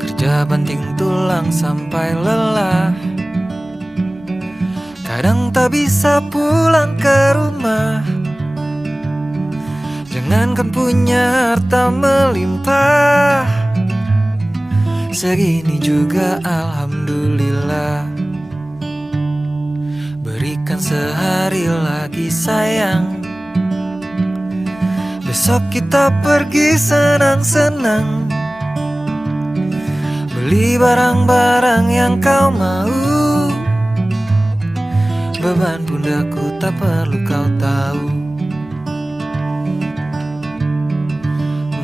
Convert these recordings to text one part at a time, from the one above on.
Kerja banting tulang sampai lelah, kadang tak bisa pulang ke rumah. Jangankan punya harta melimpah, segini juga alhamdulillah. Berikan sehari lagi sayang, besok kita pergi senang-senang. Beli barang-barang yang kau mau, beban pundakku tak perlu kau tahu.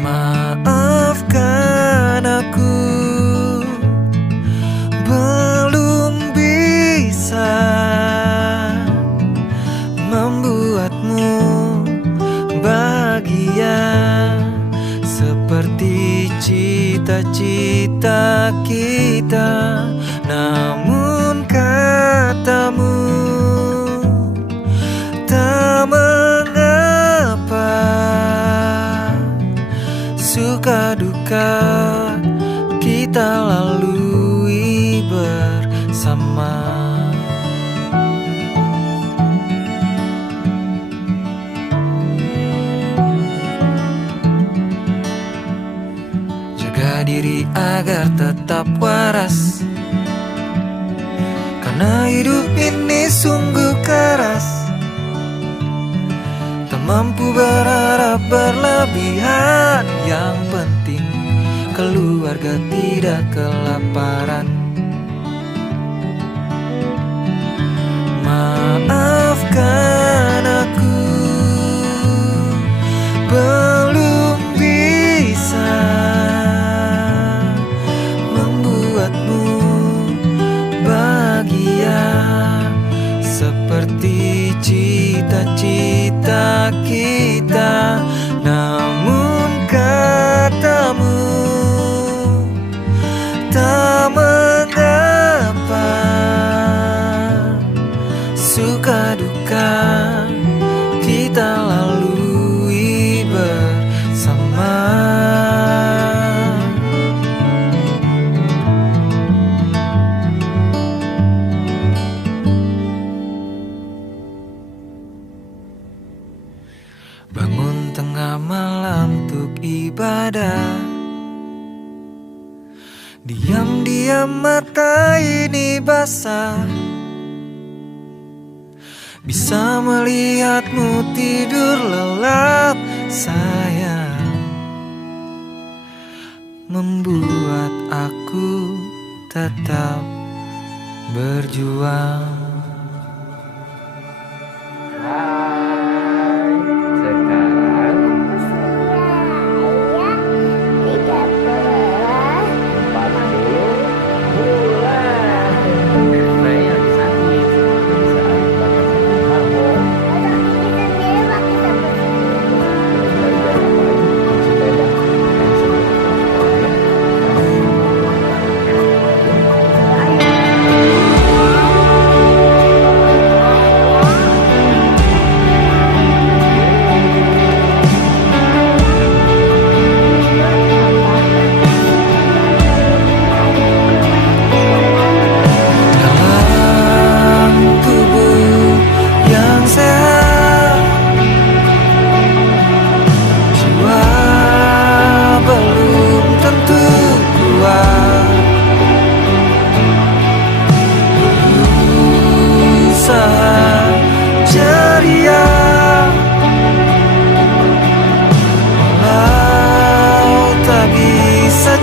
Maafkan aku, belum bisa membuatmu bahagia seperti cita-cita kita. Namun katamu tak mengapa, suka duka kita lalui bersama. Jaga diri agar tetap waras, karena hidup ini sungguh keras. Tak mampu berharap berlebihan, yang penting keluarga tidak kelaparan. Maafkan aku, belum bisa membuatmu bahagia seperti cita-cita kita. Namun katamu tak mengapa, suka duka kita lalui bersama. Bangun tengah malam untuk ibadah, diam-diam mata ini basah. Bisa melihatmu tidur lelap sayang, membuat aku tetap berjuang.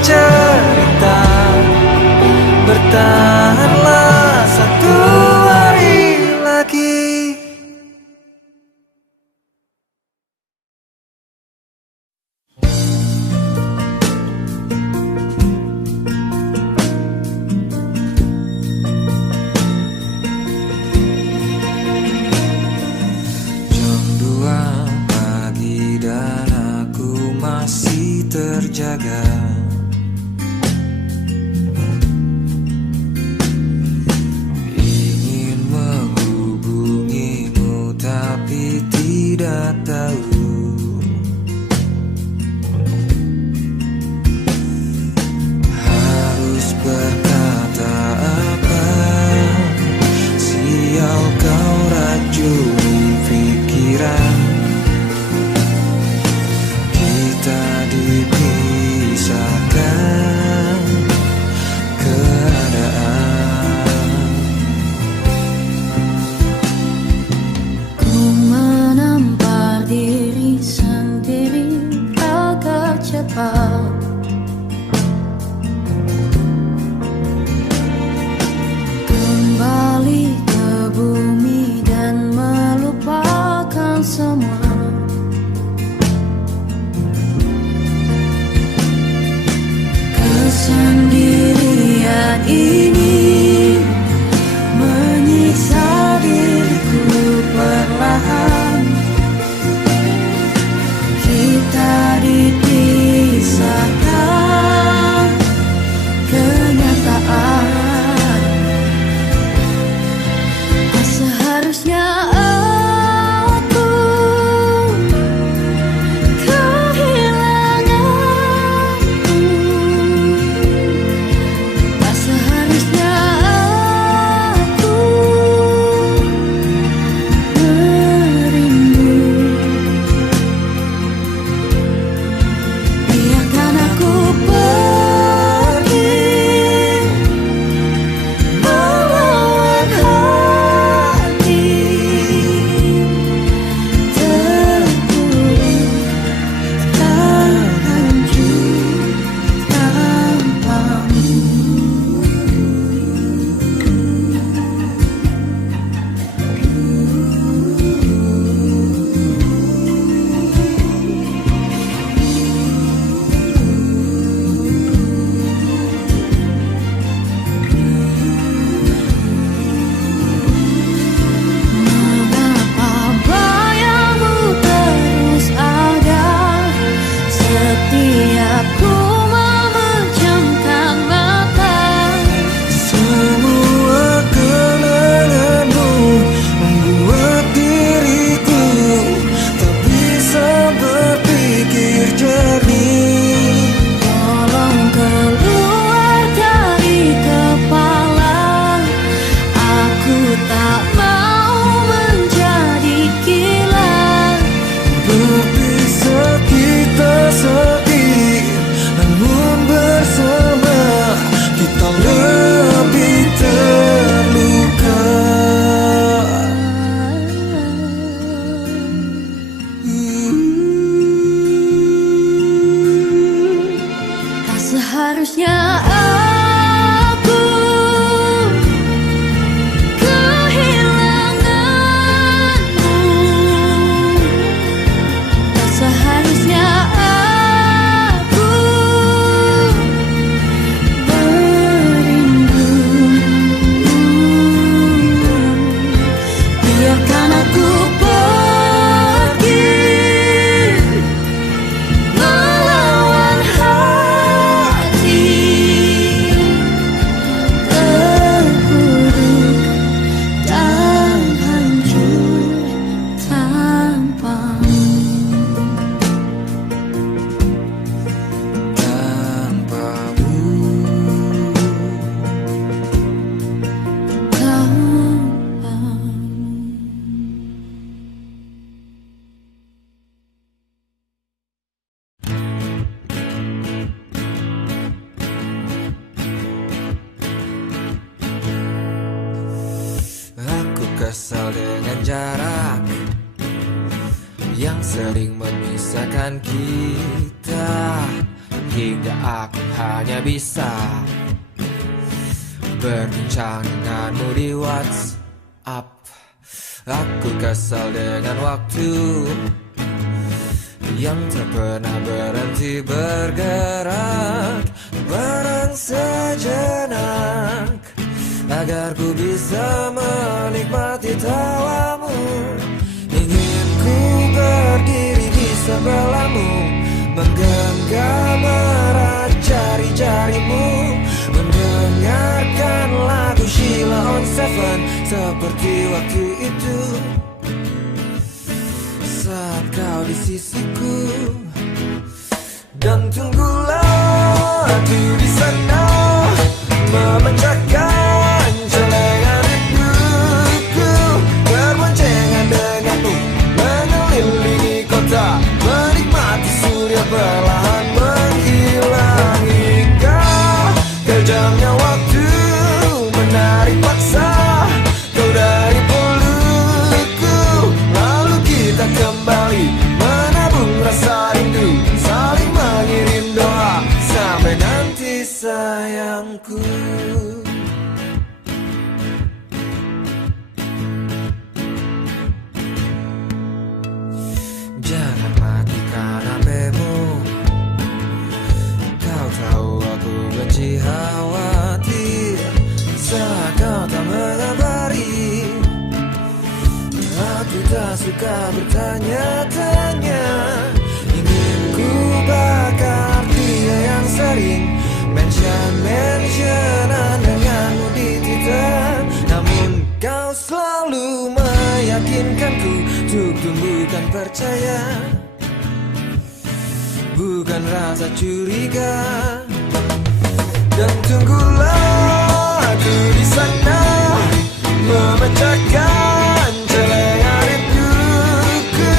Cerita bertahanlah satu hari lagi. Jam 2 pagi dan aku masih terjaga. Ingin cepat. Kembali ke bumi dan melupakan semua. Kesendirian ini menyiksa diriku perlahan. Kita dipisahkan, kenyataan. Tak seharusnya aku kehilanganmu. Tak seharusnya aku merindu. Biarkan aku pergi melawan hati, terpuruk dan hancur tanpamu. Mengapa bayangmu terus ada setiap ku memejamkan mata? Semua kenanganmu membuat diriku tak bisa berpikir jernih. Tolong keluar dari kepala. Aku tak mau menjadi gila. Berpisah kita sakit, namun bersama kita lebih terluka. Tak seharusnya aku kehilanganmu. Tak seharusnya aku merindu. Biarkan aku pergi melawan hati, terpuruk dan hancur tanpamu. Aku kesal dengan jarak yang sering memisahkan kita, hingga aku hanya bisa berbincang denganmu di WhatsApp. Aku kesal dengan waktu yang tak pernah berhenti bergerak. Barang sejenak agar ku bisa menikmati tawamu. Ingin ku berdiri di sebelahmu, menggenggam erat jari-jarimu, mendengarkan lagu Sheila on Seven seperti waktu itu saat kau di sisiku. Dan tunggulah aku di sana memecahkan celengan rinduku, berboncengan denganmu mengelilingi kota, menikmati surya perlahan menghilang hingga kejamnya waktu menarik paksa kau dari pelukku. Lalu kita kembali menabung rasa rindu, saling mengirim sayangku. Jangan matikan HP-mu, kau tahu aku benci khawatir saat kau tak mengabari. Aku tak suka bertanya-tanya, ingin ku bakar dia yang sering mention-mentionan denganmu di Twitter. Namun kau selalu meyakinkanku untuk tumbuhkan percaya, bukan rasa curiga. Dan tunggulah aku di sana memecahkan celengan rinduku,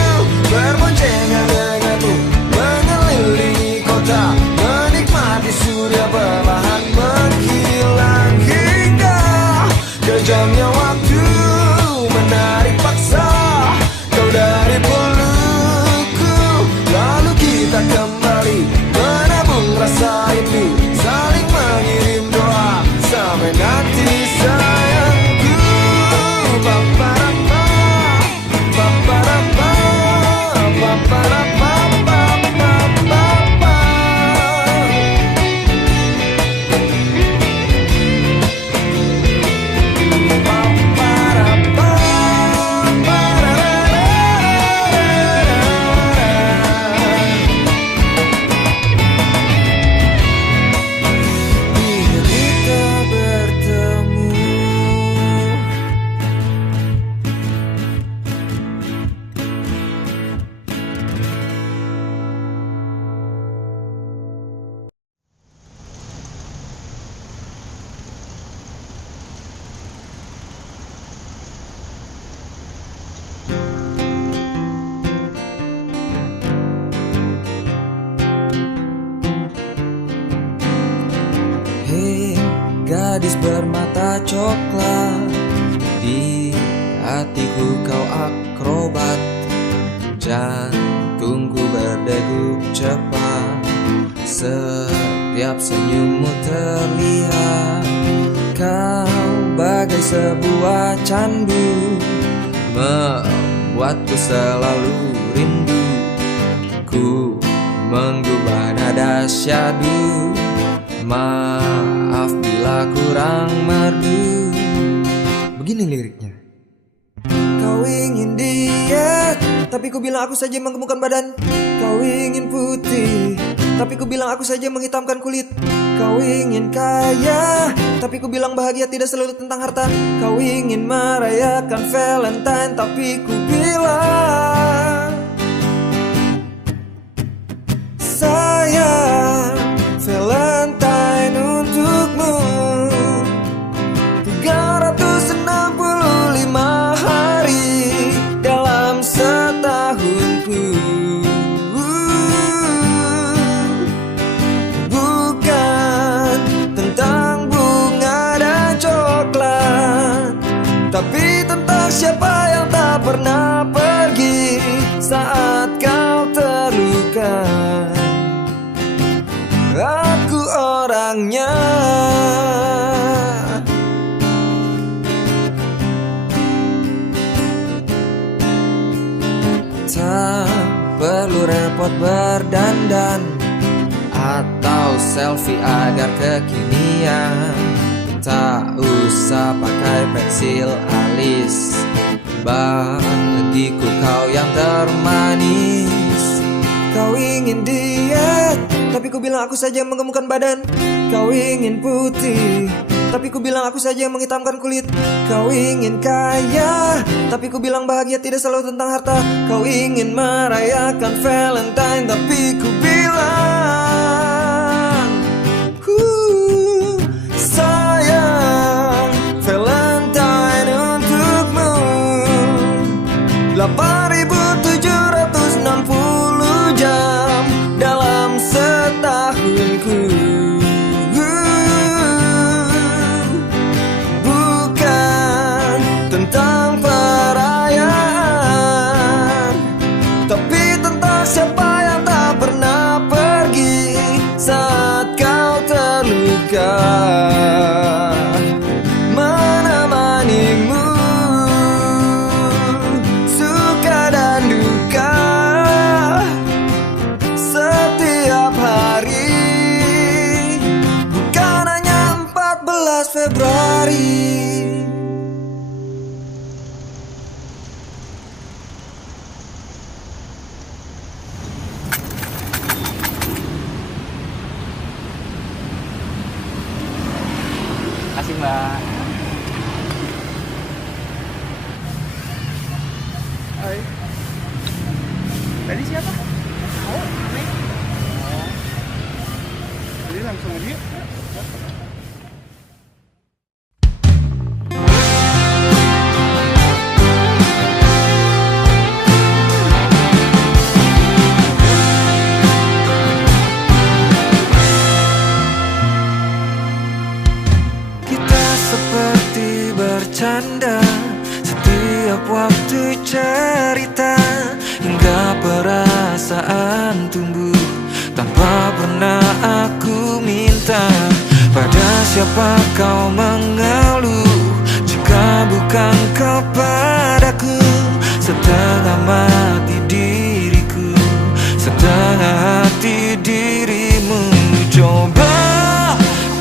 berboncengan denganmu mengelilingi kota, menikmati surya perlahan menghilang hingga kejamnya waktu menarik paksa kau dari pelukku. Lalu kita kembali menabung rasa rindu, saling mengirim doa sampai nanti sayangku. Paparapa, paparapa, paparapa, paparapa. Bila kita bertemu, hei gadis bermata coklat, di hatiku kau akrobat. Jantungku berdegup cepat, setiap senyummu terlihat. Kau bagai sebuah candu, membuatku selalu rindu. Ku menggubah nada syadu, maaf bila kurang merdu. Begini liriknya. Kau ingin diet, tapi ku bilang aku saja menggemukkan badan. Kau ingin putih, tapi ku bilang aku saja menghitamkan kulit. Kau ingin kaya, tapi ku bilang bahagia tidak selalu tentang harta. Kau ingin merayakan Valentine, tapi ku bilang sayang, Valentine untukmu 365 hari dalam setahunku. Bukan tentang bunga dan coklat, tapi tentang siapa yang tak pernah pergi saat kau terluka. Aku orangnya. Tak perlu repot berdandan atau selfie agar kekinian. Tak usah pakai pensil alis, bagiku kau yang termanis. Kau ingin diet, tapi ku bilang aku saja menggemukkan badan. Kau ingin putih, tapi ku bilang aku saja menghitamkan kulit. Kau ingin kaya, tapi ku bilang bahagia tidak selalu tentang harta. Kau ingin merayakan Valentine, tapi ku bilang sayang, Valentine untukmu 8.760 jam dalam setahunku. Bukan tentang perayaan, tapi tentang siapa yang tak pernah Februari. Kasih Mbak. Hai. Tadi siapa? Oh, aneh. Oh. Jadi langsung aja yuk. Kita seperti bercanda setiap waktu cerita, hingga perasaan tumbuh tanpa pernah aku minta. Pada siapa kau mengeluh jika bukan kepadaku? Setengah mati diriku, setengah hati dirimu. Coba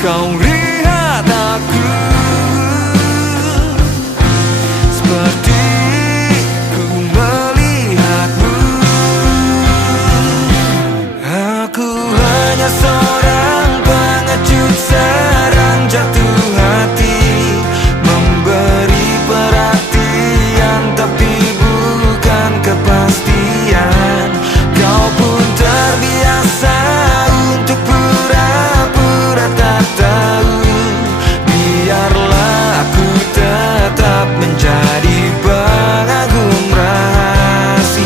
kau lihat aku seperti ku melihatmu. Aku hanya seorang pengecut, serang jatuh hati, memberi perhatian tapi bukan kepastian. Kau pun terbiasa untuk pura-pura tak tahu. Biarlah aku tetap menjadi pengagum rahasiamu.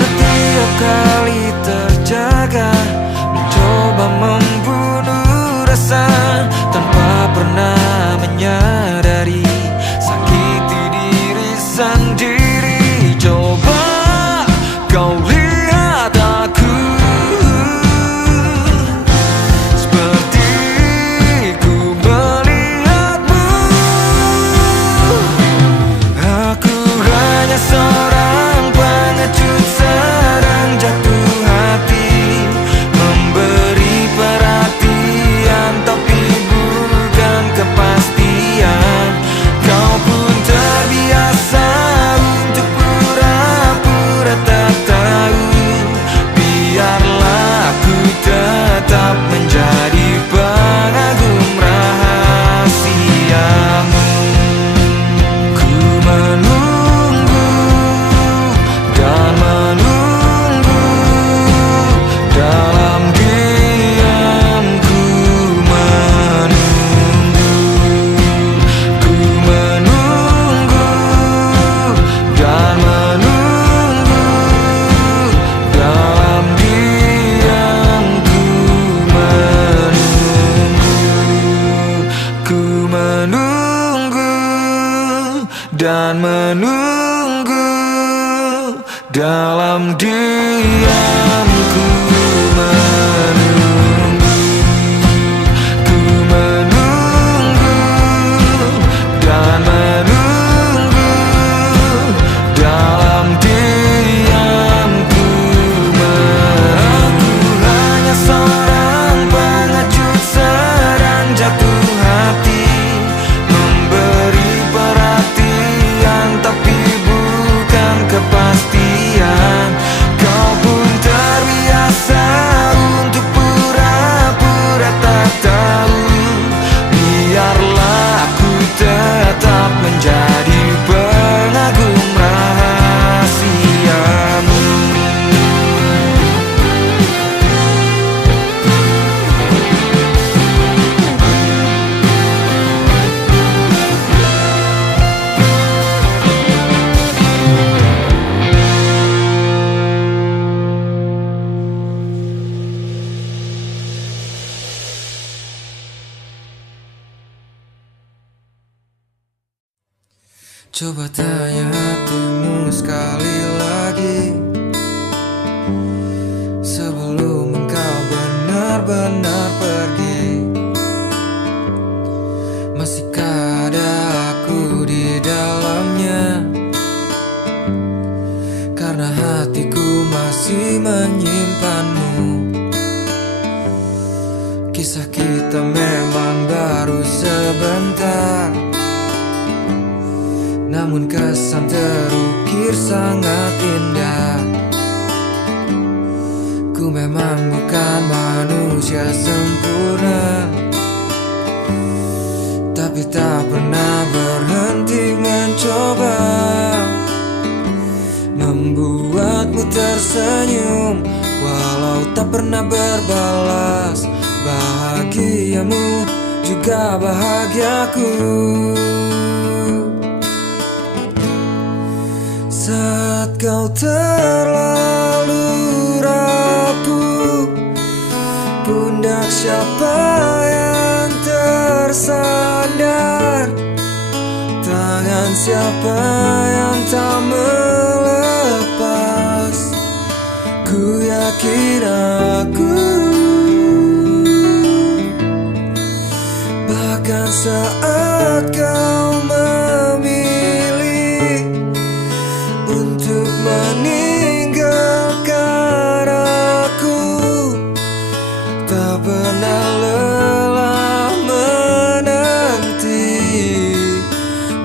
Setiap kali terjaga, mencoba membunuh rasa tanpa pernah menyadari sakiti diri sendiri. Coba kau lihat aku seperti ku melihatmu. Aku hanya seorang pengecut, serang jatuh hati, memberi perhatian tapi bukan kepastian. Kau pun terbiasa untuk pura-pura tak tahu. Biarlah aku tetap menjadi pengagum rahasiamu. Ku menunggu dan menunggu dalam diam. Ku menunggu, ku menunggu dan menunggu dalam diam. Ku menunggu dan menunggu dalam diam. Ku menunggu, ku menunggu dan menunggu dalam diam. Aku hanya seorang pengecut, serang jatuh hati, memberi perhatian tapi bukan kepastian. Kau pun terbiasa untuk pura-pura tak tahu. Biarlah aku tetap menjadi pengagum rahasiamu. Coba tanya hatimu sekali lagi sebelum engkau benar-benar pergi. Masihkah ada aku di dalamnya? Karena hatiku masih masih menyimpanmu. Kisah kita memang baru sebentar, namun kesan terukir sangat indah. Ku memang bukan manusia sempurna, tapi tak pernah berhenti mencoba membuatmu tersenyum, walau tak pernah berbalas. Bahagiamu juga bahagiaku. Saat kau terlalu rapuh, pundak siapa yang tersandar? Tangan siapa yang tak melepas? Ku yakin aku, bahkan saat kau memilih untuk meninggalkan aku, tak pernah lelah menanti,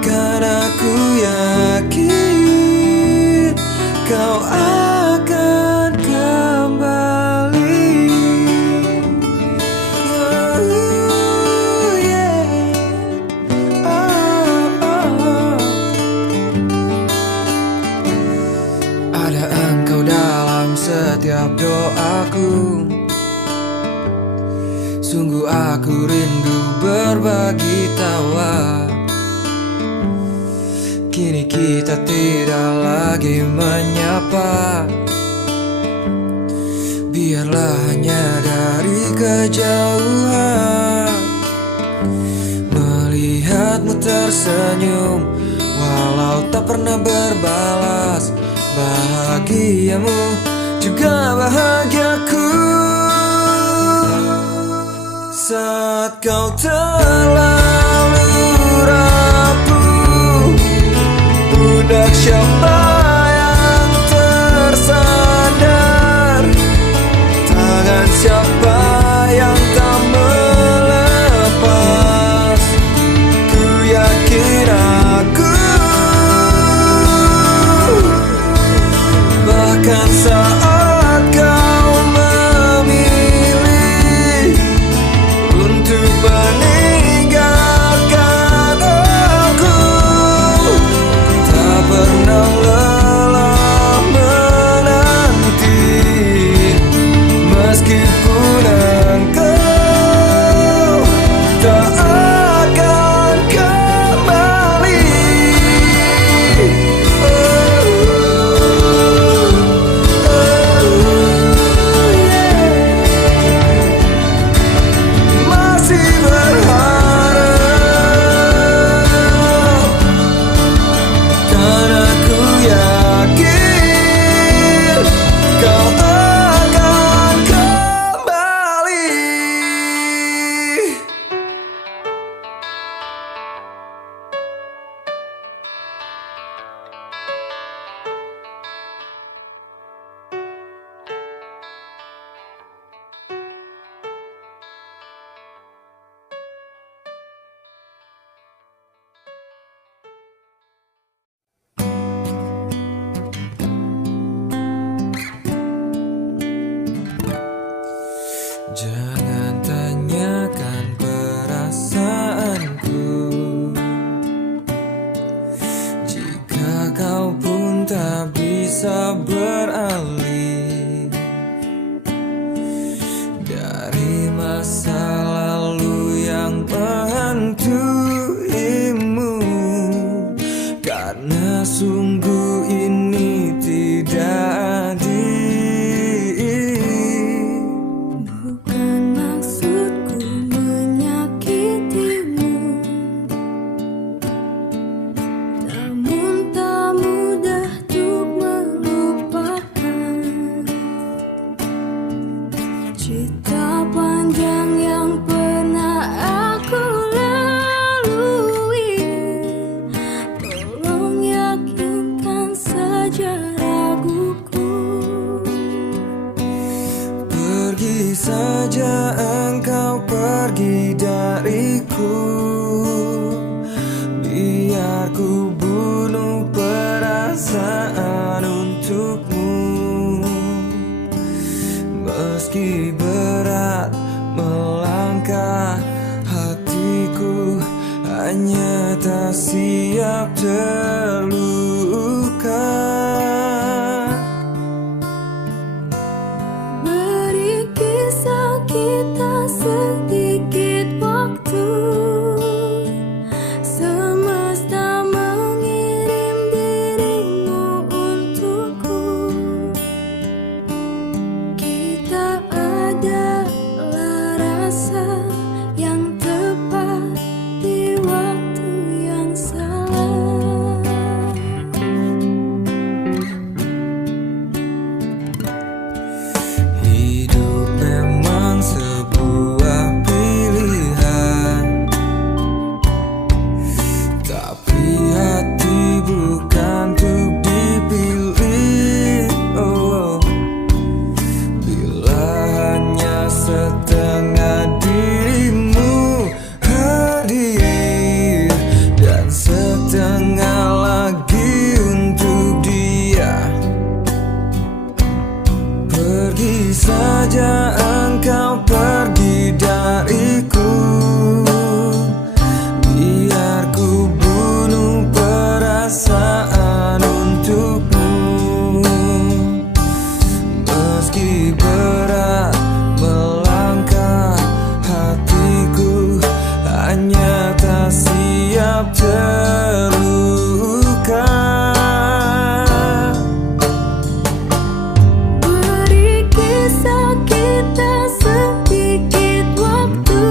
karena ku yakin kau akan kembali. Ada engkau dalam setiap doaku, sungguh aku rindu berbagi tawa. Kini kita tidak lagi menyapa, biarlah hanya dari kejauhan melihatmu tersenyum, walau tak pernah berbalas. Bahagiamu juga bahagiaku. Saat kau terlalu rapuh, pundak siapa yang tersandar? Tangan siapa yang tak melepas? Ku yakin aku, bahkan saat kau memilih untuk meninggalkan aku, tak pernah lelah menanti, meskipun engkau tak akan kembali. Masih berharap, karena ku yakin kau akan kembali. Jangan tanyakan perasaanku, jika kau pun tak bisa beralih dari masa lalu yang menghantuimu, karena sungguh ini tidak adil. Bukan maksudku menyakitimu, namun tak mudah untuk melupakan cerita panjang yang pernah aku lalui. Tolong yakinkan saja raguku. dariku. Biar ku bunuh perasaan untukmu. Meski berat melangkah, hatiku hanya tak siap terluka. Beri kisah kita sedikit waktu. Semesta mengirim dirimu untukku. Kita adalah rasa yang tepat di waktu yang salah. Hidup memang sebuah pilihan, tapi hati bukan untuk dipilih. Oh, bila hanya setengah dirimu hadir dan setengah lagi untuk dia, pergi saja engkau pergi dariku. Biar ku bunuh perasaan untukmu. Meski berat melangkah, hatiku hanya tak siap terluka. Beri kisah kita sedikit waktu.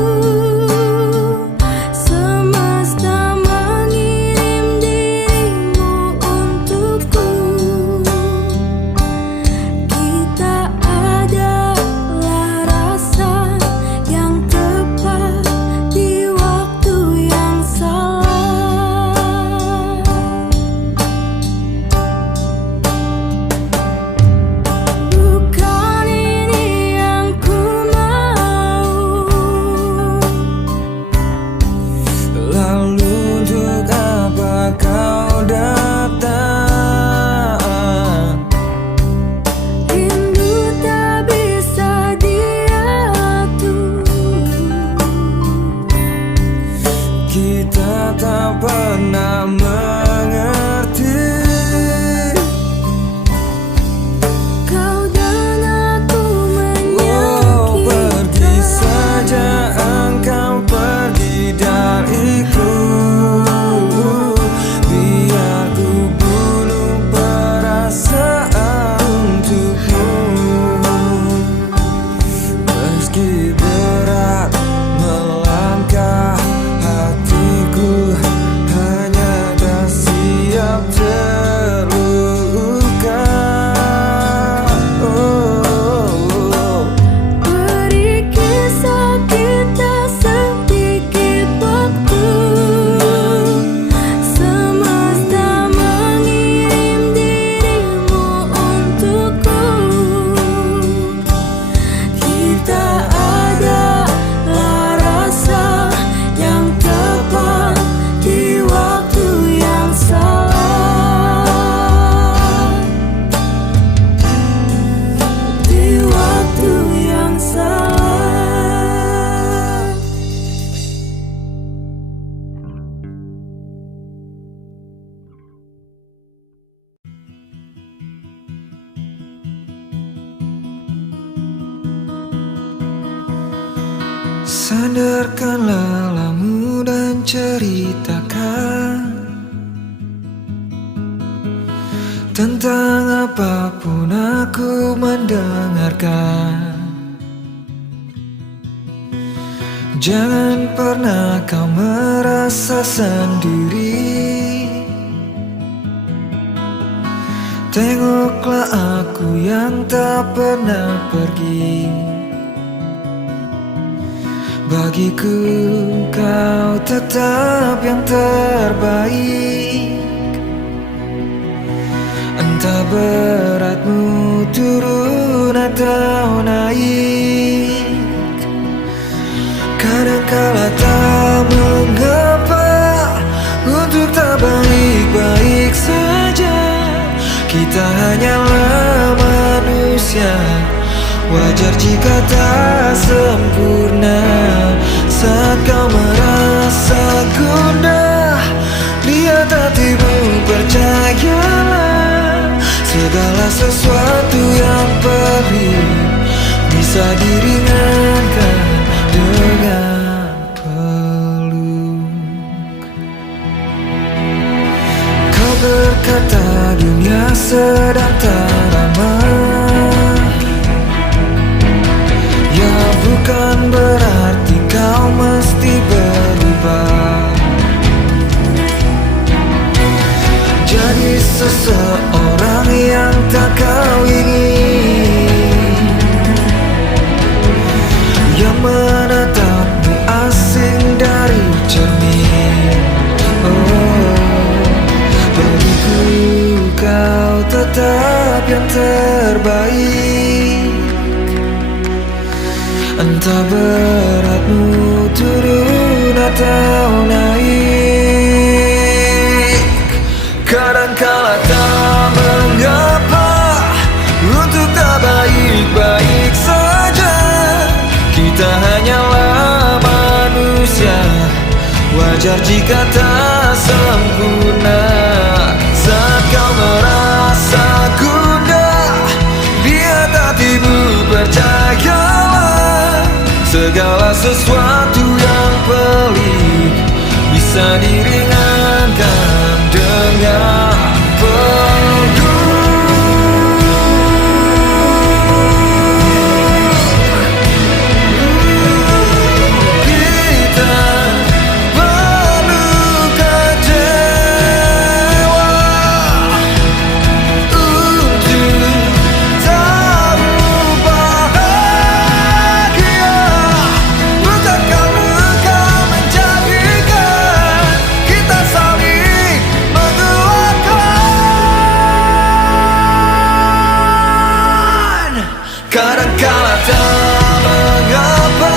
Semesta mengirim dirimu untukku. Kita adalah rasa yang tepat di waktu yang salah. Bukan ini yang ku mau. Lalu untuk apa kau datang? Rindu tak bisa diatur. Kita tak pernah mengerti. Kau dan aku Oh, pergi menyakitkan. saja engkau pergi dariku. Biar ku bunuh perasaan untukmu. Meski berat melangkah, hatiku hanya tak siap terluka. Oh, Beri kisah kita sedikit waktu. Semesta mengirim dirimu untukku. Kita adalah rasa yang tepat di waktu yang salah. Di waktu yang salah. sandarkan lelamu dan ceritakan tentang apapun aku mendengarkan. Jangan pernah kau merasa sendiri. Tengoklah aku yang tak pernah pergi. Bagiku kau tetap yang terbaik. Entah beratmu turun atau naik, kadangkala tak Kita hanyalah manusia, wajar jika tak sempurna. Saat kau merasa gundah, lihat hatimu, percayalah. Segala sesuatu yang perih bisa diringankan dengan peluk. Kau berkata dunia sedang tak ramah, ya bukan berarti kau mesti berubah. Jadi seseorang yang tak kau ingin, yang menatapmu asing dari cermin. Bagiku kau tetap yang terbaik. Entah beratmu turun atau naik. Kadangkala tak mengapa untuk tak baik-baik saja. Kita hanyalah manusia, wajar jika tak sempurna. Saat kau merasa gundah, lihat hatimu, percayalah. Segala sesuatu yang pelik bisa diringankan dengan peluk. Kadangkala tak mengapa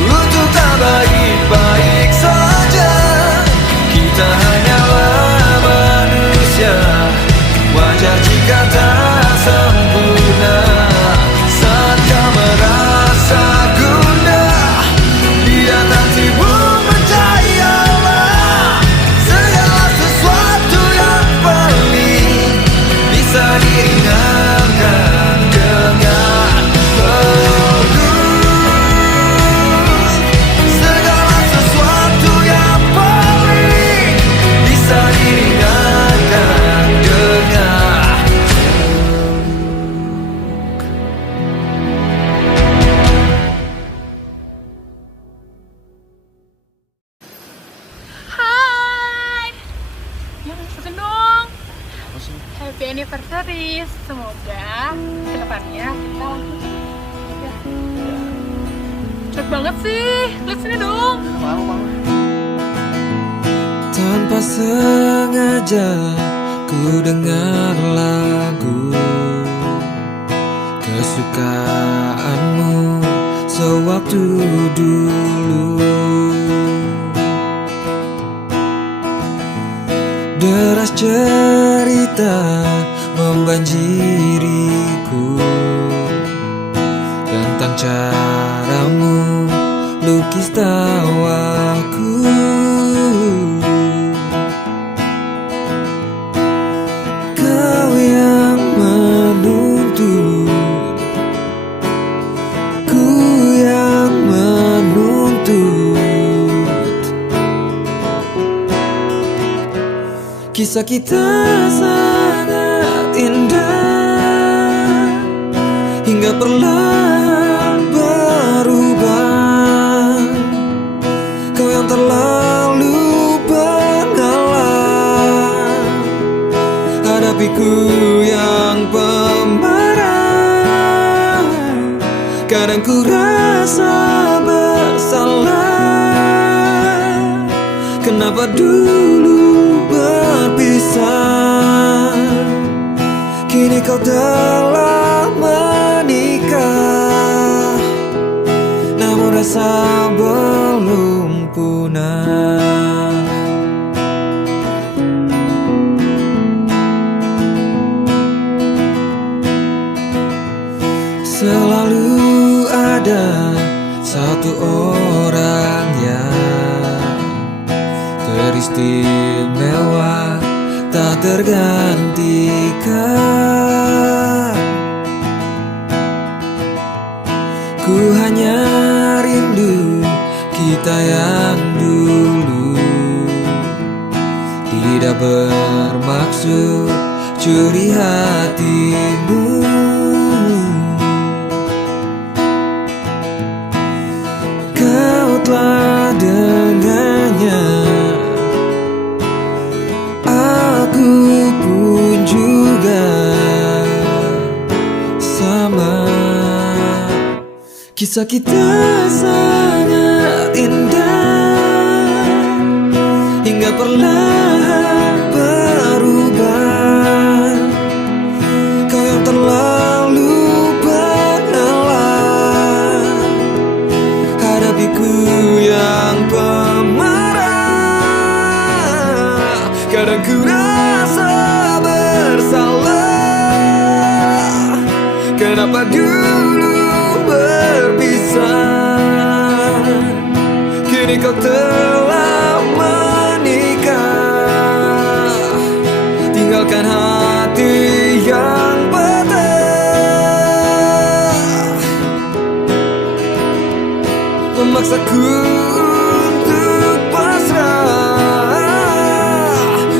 untuk tak baik-baik saja. Kita hanyalah manusia, wajar jika tak sempurna. Saat kau merasa gundah, lihat hatimu, percayalah. Segala sesuatu yang pelik bisa diringankan dengan peluk. Segala sesuatu yang pelik bisa diringankan dengan Hai, ya pesen dong. Happy anniversary. Semoga kedepannya kita ya. Cepet banget sih. Lihat sini dong. Mau. tanpa sengaja ku dengar lagu kesukaanmu sewaktu dulu. Deras cerita membanjiriku tentang caramu lukis tawaku. Kau yang menuntut, ku yang menuntut. Kisah kita sangat indah hingga perlahan berubah. Kau yang terlalu pengalah, hadapiku yang pemarah. Kadang ku rasa bersalah, kenapa dulu berpisah. Kini kau telah menikah, namun rasa belum punah. satu orang yang teristimewa, tak tergantikan. Ku hanya rindu kita yang dulu, tidak bermaksud curi hatimu. Kau telah dengannya, aku pun juga sama. Kisah kita sangat indah, hingga perlahan berubah. Kau yang terlalu pengalah, hadapiku yang pemarah. Kadang ku rasa bersalah, kenapa dulu berpisah. Kini kau telah menikah, tinggalkan hati yang patah, memaksaku untuk pasrah,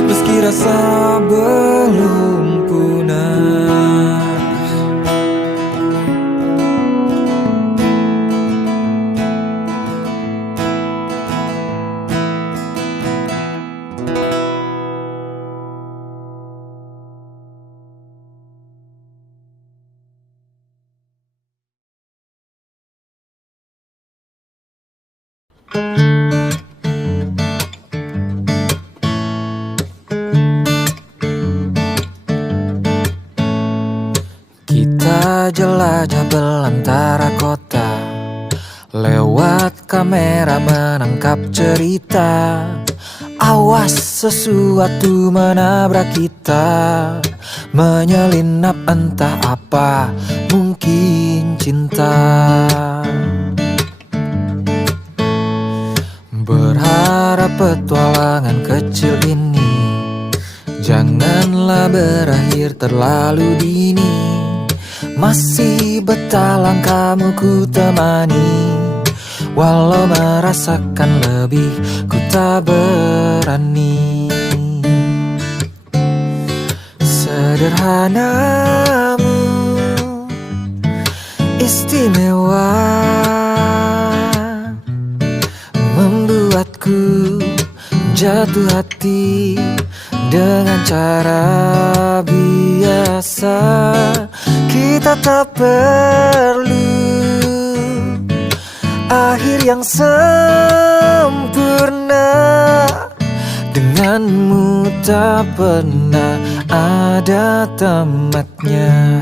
meski rasa belum punah. Kita jelajah belantara kota, lewat kamera menangkap cerita. Awas sesuatu menabrak kita, menyelinap entah apa, mungkin cinta. Berharap petualangan kecil ini janganlah berakhir terlalu dini. Masih betah langkahmu ku temani, walau merasakan lebih ku tak berani. Sederhanamu istimewa, membuatku jatuh hati dengan cara biasa. Kita tak perlu akhir yang sempurna, denganmu tak pernah ada tamatnya.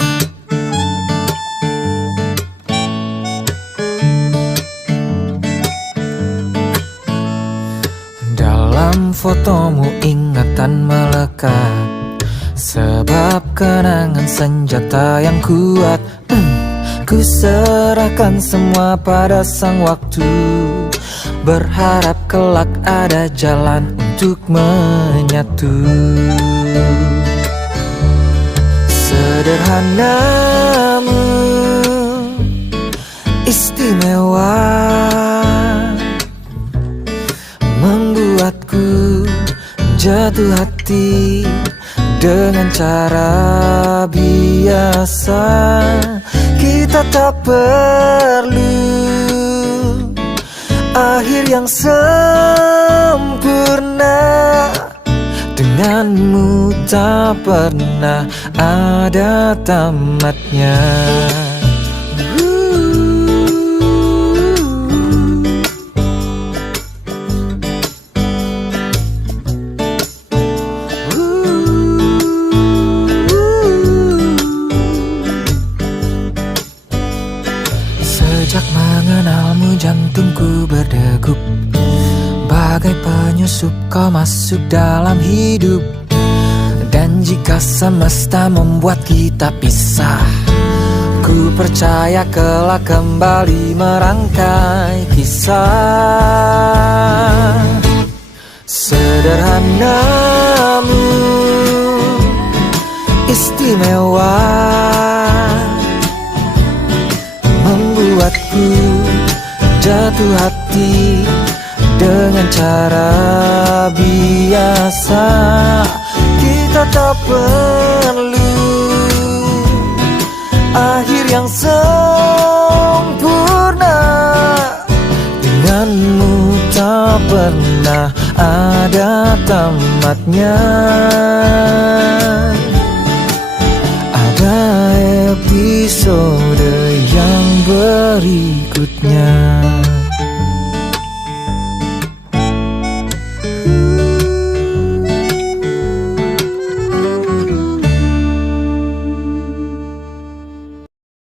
Dalam fotomu ingatan melekat, sebab kenangan senjata yang kuat. Ku serahkan semua pada sang waktu, berharap kelak ada jalan untuk menyatu. Sederhanamu istimewa, membuatku jatuh hati dengan cara biasa. Kita tak perlu akhir yang sempurna, denganmu tak pernah ada tamatnya. Sejak mengenalmu jantungku berdegup, bagai penyusup kau masuk dalam hidup. Dan jika semesta membuat kita pisah, ku Ku percaya kelak kembali merangkai kisah sederhanamu istimewa, membuatku jatuh hati dengan cara biasa. Kita tak perlu akhir yang sempurna, denganmu tak pernah ada tamatnya. Ada episode yang berikutnya.